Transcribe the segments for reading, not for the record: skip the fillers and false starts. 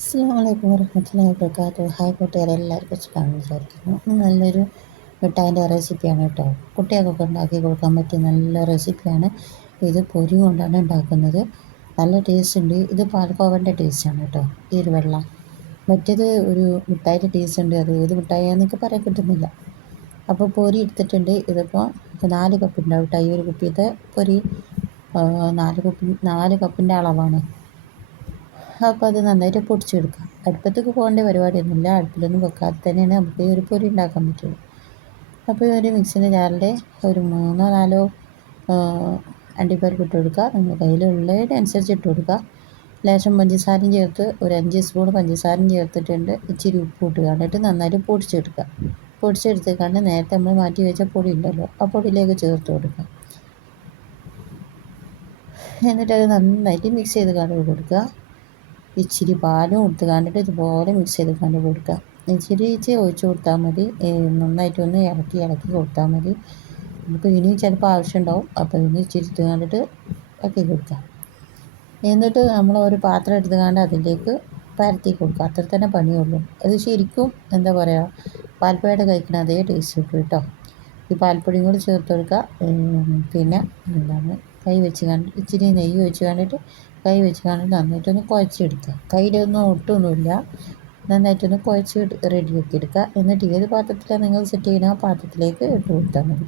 അസ്സലാമു അലൈക്കും വറഹ്മത്തുള്ളാഹി വബറകാതുഹു. ഹായ് കൂട്ടുകാരെ, എല്ലാവർക്കും സുഖമാണെന്ന് വിചാരിക്കുന്നു. നല്ലൊരു മിഠായിൻ്റെ റെസിപ്പിയാണ് കേട്ടോ. കുട്ടികൾക്കൊക്കെ ഉണ്ടാക്കി കൊടുക്കാൻ പറ്റിയ നല്ല റെസിപ്പിയാണ്. ഇത് പൊരി കൊണ്ടാണ് ഉണ്ടാക്കുന്നത്. നല്ല ടേസ്റ്റ് ഉണ്ട്. ഇത് പാൽക്കോവൻ്റെ ടേസ്റ്റാണ് കേട്ടോ. ഈ ഒരു വെള്ളം മറ്റേത് ഒരു മിഠായിൻ്റെ ടേസ്റ്റ് ഉണ്ട്. അത് ഏത് മിഠായിയാണെന്നൊക്കെ പറയാൻ കിട്ടുന്നില്ല. അപ്പോൾ പൊരി എടുത്തിട്ടുണ്ട്. ഇതിപ്പോൾ 4 കപ്പ് ഉണ്ടാവും കേട്ടോ. ഈ ഒരു കുപ്പിയത്തെ പൊരി 4 കപ്പിൻ്റെ അളവാണ്. അപ്പോൾ അത് നന്നായിട്ട് പൊടിച്ചെടുക്കാം. അടുപ്പത്തേക്ക് പോകേണ്ട പരിപാടിയൊന്നുമില്ല. അടുപ്പിലൊന്നും വെക്കാതെ തന്നെയാണ് നമുക്ക് ഈ ഒരു പൊരി ഉണ്ടാക്കാൻ പറ്റുള്ളൂ. അപ്പോൾ ഈ ഒരു മിക്സിൻ്റെ ജാറിൽ ഒരു 3-4 അണ്ടിപ്പരിപ്പ് ഇട്ട് കൊടുക്കുക. നിങ്ങൾ കയ്യിലുള്ളതിനനുസരിച്ച് ഇട്ട് കൊടുക്കുക. ലേശം പഞ്ചസാരയും ചേർത്ത് ഒരു 5 സ്പൂൺ പഞ്ചസാരയും ചേർത്തിട്ടുണ്ട്. ഇച്ചിരി ഉപ്പ് ഇട്ട് കണ്ടിട്ട് നന്നായിട്ട് പൊടിച്ചെടുക്കുക. പൊടിച്ചെടുത്തേക്കാണ്ട് നേരത്തെ നമ്മൾ മാറ്റി വെച്ച പൊടി ഉണ്ടല്ലോ, ആ പൊടിയിലേക്ക് ചേർത്ത് കൊടുക്കുക. എന്നിട്ട് അത് നന്നായിട്ട് മിക്സ് ചെയ്ത് കണ്ടു കൊടുക്കുക. ഇച്ചിരി പാലും കൊടുത്ത് കണ്ടിട്ട് ഇതുപോലെ മിക്സ് ചെയ്ത് കണ്ട് കൊടുക്കുക. ഇച്ചിരി ഒഴിച്ച് കൊടുത്താൽ മതി. നന്നായിട്ടൊന്ന് ഇളക്കി കൊടുത്താൽ മതി. നമുക്ക് ഇനിയും ചിലപ്പോൾ ആവശ്യമുണ്ടാവും. അപ്പോൾ ഇനി ഇച്ചിരി ഇട്ട് കണ്ടിട്ട് ഇളക്കി കൊടുക്കുക. എന്നിട്ട് നമ്മൾ ഒരു പാത്രം എടുത്ത് കണ്ട് അതിലേക്ക് പരത്തി കൊടുക്കുക. അത്ര തന്നെ പണിയുള്ളൂ. അത് ശരിക്കും എന്താ പറയുക, പാൽപ്പേട കഴിക്കണ അതേ ടേസ്റ്റ് കിട്ടും കേട്ടോ. ഈ പാൽപ്പൊടിയും കൂടി ചേർത്ത് കൊടുക്കുക. പിന്നെ എന്താണ് കൈ വെച്ച് കണ്ട് ഇച്ചിരി നെയ്യ് ഒഴിച്ച് കണ്ടിട്ട് കൈ വെച്ച് കണ്ടിട്ട് നന്നായിട്ടൊന്ന് കുഴച്ചെടുക്കുക. കയ്യിലൊന്നും ഒട്ടൊന്നുമില്ല. നന്നായിട്ടൊന്ന് കുഴച്ച് റെഡിയാക്കി എടുക്കുക. എന്നിട്ട് ഏത് പാത്രത്തിലാണ് നിങ്ങൾ സെറ്റ് ചെയ്യുന്ന ആ പാത്രത്തിലേക്ക് ഇട്ട് കൊടുത്താൽ മതി.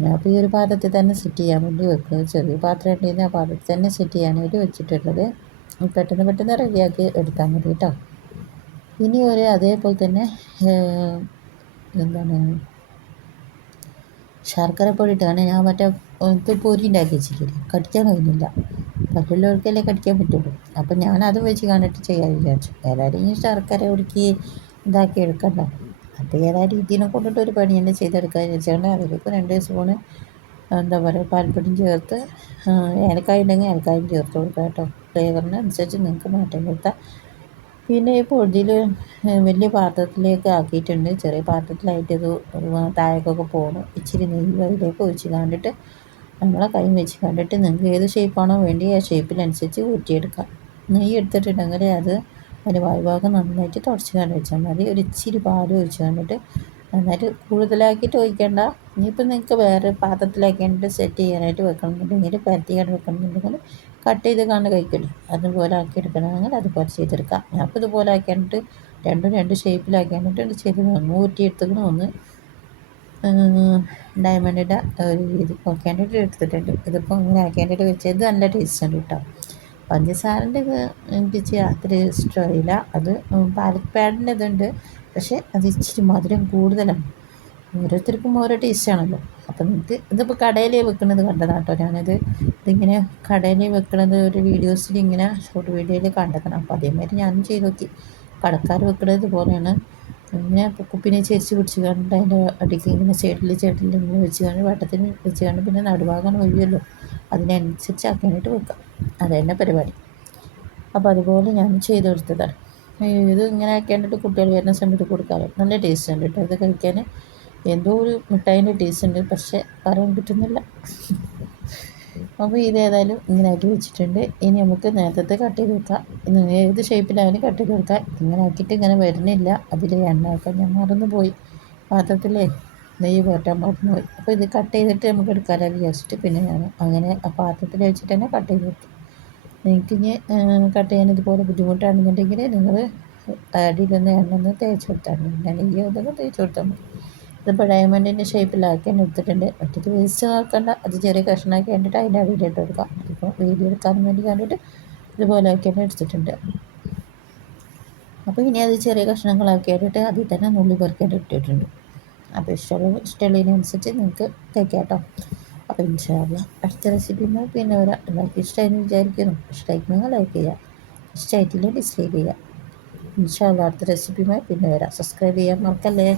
ഞാൻ അപ്പോൾ ഈ ഒരു പാത്രത്തിൽ തന്നെ സെറ്റ് ചെയ്യാൻ വേണ്ടി വെക്കുന്നത്. ചെറിയ പാത്രം ഉണ്ടെങ്കിൽ ആ പാത്രത്തിൽ തന്നെ സെറ്റ് ചെയ്യാനായിട്ട് വെച്ചിട്ടുള്ളത്. പെട്ടെന്ന് റെഡിയാക്കി എടുത്താൽ മതി കേട്ടോ. ഇനി അതേപോലെ തന്നെ എന്താണ് ശർക്കര പൊടി ഇട്ടാണ് ഞാൻ മറ്റേ പൊരി ഉണ്ടാക്കി വെച്ചിട്ടില്ല. കടിക്കാൻ കഴിയുന്നില്ല. പല്ലുള്ളവർക്കല്ലേ കടിക്കാൻ പറ്റുള്ളൂ. അപ്പം ഞാനത് വെച്ച് കണ്ടിട്ട് ചെയ്യാൻ വിചാരിച്ചു. ഏതായാലും ഈ ശർക്കര ഉരുക്കി ഇതാക്കി എടുക്കണ്ട. അപ്പോൾ ഏതായാലും ഇതിനെ കൊണ്ടിട്ട് ഒരു പണി തന്നെ ചെയ്തെടുക്കാൻ വിചാരിച്ചുകൊണ്ട് അതിലേക്ക് 2 സ്പൂണ് എന്താ പറയുക പാൽപ്പൊടിയും ചേർത്ത് ഏലക്കായ ഉണ്ടെങ്കിൽ ഏലക്കായും ചേർത്ത് കൊടുക്കുക കേട്ടോ. ഫ്ലേവറിന് അനുസരിച്ച് നിങ്ങൾക്ക് മാറ്റം വരുത്താം. പിന്നെ ഈ പൊടിയിൽ വലിയ പാത്രത്തിലേക്ക് ആക്കിയിട്ടുണ്ട്. ചെറിയ പാത്രത്തിലായിട്ട് ഇത് താഴേക്കൊക്കെ പോകണം. ഇച്ചിരി നെയ്യ് അതിലേക്ക് ഒഴിച്ച് കണ്ടിട്ട് നമ്മളെ കൈ വെച്ച് കണ്ടിട്ട് നിങ്ങൾക്ക് ഏത് ഷേപ്പാണോ വേണ്ടി ആ ഷേപ്പിനനുസരിച്ച് ഊറ്റിയെടുക്കാം. നെയ്യ് എടുത്തിട്ടുണ്ടെങ്കിൽ അത് അതിൻ്റെ വായ്ഭാഗം നന്നായിട്ട് തുടച്ച് കണ്ട് വെച്ചാൽ മതി. ഒരു ഇച്ചിരി പാൽ ഒഴിച്ച് കണ്ടിട്ട് നന്നായിട്ട് കൂടുതലാക്കിയിട്ട് ഒഴിക്കേണ്ട. ഇനിയിപ്പോൾ നിങ്ങൾക്ക് വേറെ പാത്രത്തിലാക്കിയിട്ട് സെറ്റ് ചെയ്യാനായിട്ട് വെക്കണമെന്നുണ്ടെങ്കിൽ പരത്തിയാണ്ട് വെക്കണമെന്നുണ്ടെങ്കിൽ കട്ട് ചെയ്ത് കണ്ട് കഴിക്കട്ടെ. അതുപോലെ ആക്കിയെടുക്കണമെങ്കിൽ അതുപോലെ ചെയ്തെടുക്കാം. ഞാൻ അപ്പോൾ ഇതുപോലെ ആക്കിയിട്ട് രണ്ട് ഷേപ്പിലാക്കിയിട്ട് ചെയ്ത് ഊറ്റിയെടുത്തുകൊണ്ട് ഒന്ന് ഡയമണ്ടിൻ്റെ ഒരു രീതി നോക്കിയാണ്ടിട്ട് എടുത്തിട്ടുണ്ട്. ഇതിപ്പോൾ ഇങ്ങനെ ആക്കിയാണ്ടിട്ട് വെച്ചത് നല്ല ടേസ്റ്റ് ഉണ്ട് കേട്ടോ. പഞ്ചസാരൻ്റെ ഇത് എനിക്ക് അത്ര ഇഷ്ടമായില്ല. അത് പാലക്കാടിൻ്റെ ഇതുണ്ട്, പക്ഷേ അത് ഇച്ചിരി മധുരം കൂടുതലാണ്. ഓരോരുത്തർക്കും ഓരോ ടേസ്റ്റാണല്ലോ. അപ്പം നിങ്ങൾക്ക് ഇതിപ്പോൾ കടയിൽ വെക്കുന്നത് കണ്ടതാണ് കേട്ടോ. ഇതിങ്ങനെ കടയിൽ വെക്കുന്നത് ഒരു വീഡിയോസിൽ ഇങ്ങനെ ഷോർട്ട് വീഡിയോയിൽ കണ്ടതാണ്. അപ്പോൾ അതേമാതിരി ഞാനും ചെയ്ത് നോക്കി. കടക്കാർ വെക്കുന്നത് ഇതുപോലെയാണ്. ഇങ്ങനെ കുപ്പിനെ ചെരിച്ച് പിടിച്ച് കണ്ടിട്ട് അതിൻ്റെ അടിക്ക് ഇങ്ങനെ സൈഡിൽ ഇങ്ങനെ വെച്ച് കണ്ട് വട്ടത്തിന് വെച്ച് കണ്ട് പിന്നെ നടുഭാഗം ഒഴിയുമല്ലോ, അതിനനുസരിച്ച് ആക്കാനായിട്ട് വെക്കാം. അത് തന്നെ പരിപാടി. അപ്പോൾ അതുപോലെ ഞാൻ ചെയ്തെടുത്തതാണ്. ഇത് ഇങ്ങനെ ആക്കിയാണ്ടിട്ട് കുട്ടികൾ വരുന്ന സമയത്ത് കൊടുക്കാമല്ലോ. നല്ല ടേസ്റ്റ് ഉണ്ട് കേട്ടോ. ഇത് കഴിക്കാൻ എന്തോ ഒരു മിഠായിൻ്റെ ടേസ്റ്റ് ഉണ്ട്, പക്ഷേ പറയാൻ പറ്റുന്നില്ല. അപ്പോൾ ഇതേതായാലും ഇങ്ങനെ ആക്കി വെച്ചിട്ടുണ്ട്. ഇനി നമുക്ക് നേരത്തെ കട്ട് ചെയ്ത് വെക്കാം. ഏത് ഷേപ്പിലായാലും കട്ട് ചെയ്ത് വെക്കാം. ഇങ്ങനെ ആക്കിയിട്ട് ഇങ്ങനെ വരുന്നില്ല. അതിൽ എണ്ണ ആക്കാൻ ഞാൻ മറന്നുപോയി. പാത്രത്തിലേ നെയ്യ് പോറ്റാൻ മറന്നുപോയി. അപ്പോൾ ഇത് കട്ട് ചെയ്തിട്ട് നമുക്ക് എടുക്കാമല്ലോ വിചാരിച്ചിട്ട് പിന്നെ ഞാൻ അങ്ങനെ ആ പാത്രത്തിൽ വെച്ചിട്ട് തന്നെ കട്ട് ചെയ്ത് വെക്കും. നിങ്ങൾക്ക് ഇനി കട്ട് ചെയ്യാൻ ഇതുപോലെ ബുദ്ധിമുട്ടാണെന്നുണ്ടെങ്കിൽ നിങ്ങൾ അടിയിലൊന്ന് എണ്ണ ഒന്ന് തേച്ച് കൊടുത്താൽ മതി. ഞാൻ നെയ്യ് അതൊക്കെ തേച്ച് കൊടുത്താൽ മതി. ഇതിപ്പോൾ ഡയമണ്ടിൻ്റെ ഷേപ്പിലാക്കി എടുത്തിട്ടുണ്ട്. ഒറ്റയ്ക്ക് വേസ്റ്റ് നോക്കണ്ട. അത് ചെറിയ കഷ്ണമാക്കി കണ്ടിട്ട് അതിൻ്റെ അടിയിലിട്ട് കൊടുക്കാം. ഇപ്പോൾ വീഡിയോ എടുക്കാൻ വേണ്ടി കണ്ടിട്ട് ഇതുപോലെ ആക്കിയിട്ട് എടുത്തിട്ടുണ്ട്. അപ്പോൾ ഇനി അത് ചെറിയ കഷ്ണങ്ങളാക്കി ഇട്ടിട്ട് അതിൽ തന്നെ നുള്ളി പെറുക്കിയിട്ട് ഇട്ടിട്ടുണ്ട്. അപ്പോൾ ഇഷ്ടമുള്ളതിനനുസരിച്ച് നിങ്ങൾക്ക് തേക്കാം കേട്ടോ. അപ്പോൾ ഇൻഷാ അല്ലാഹ് അടുത്ത റെസിപ്പിയുമായി പിന്നെ വരാം. എല്ലാവർക്കും ഇഷ്ടമായെന്ന് വിചാരിക്കുന്നു. ഇഷ്ടമായിരിക്കുമെങ്കിൽ ലൈക്ക് ചെയ്യുക, ഇഷ്ടമായിട്ടില്ല ഡിസ്ലൈക്ക് ചെയ്യുക. ഇൻഷാ അല്ലാഹ് അടുത്ത റെസിപ്പിയുമായി പിന്നെ വരാം. സബ്സ്ക്രൈബ് ചെയ്യാൻ മറക്കല്ലേ.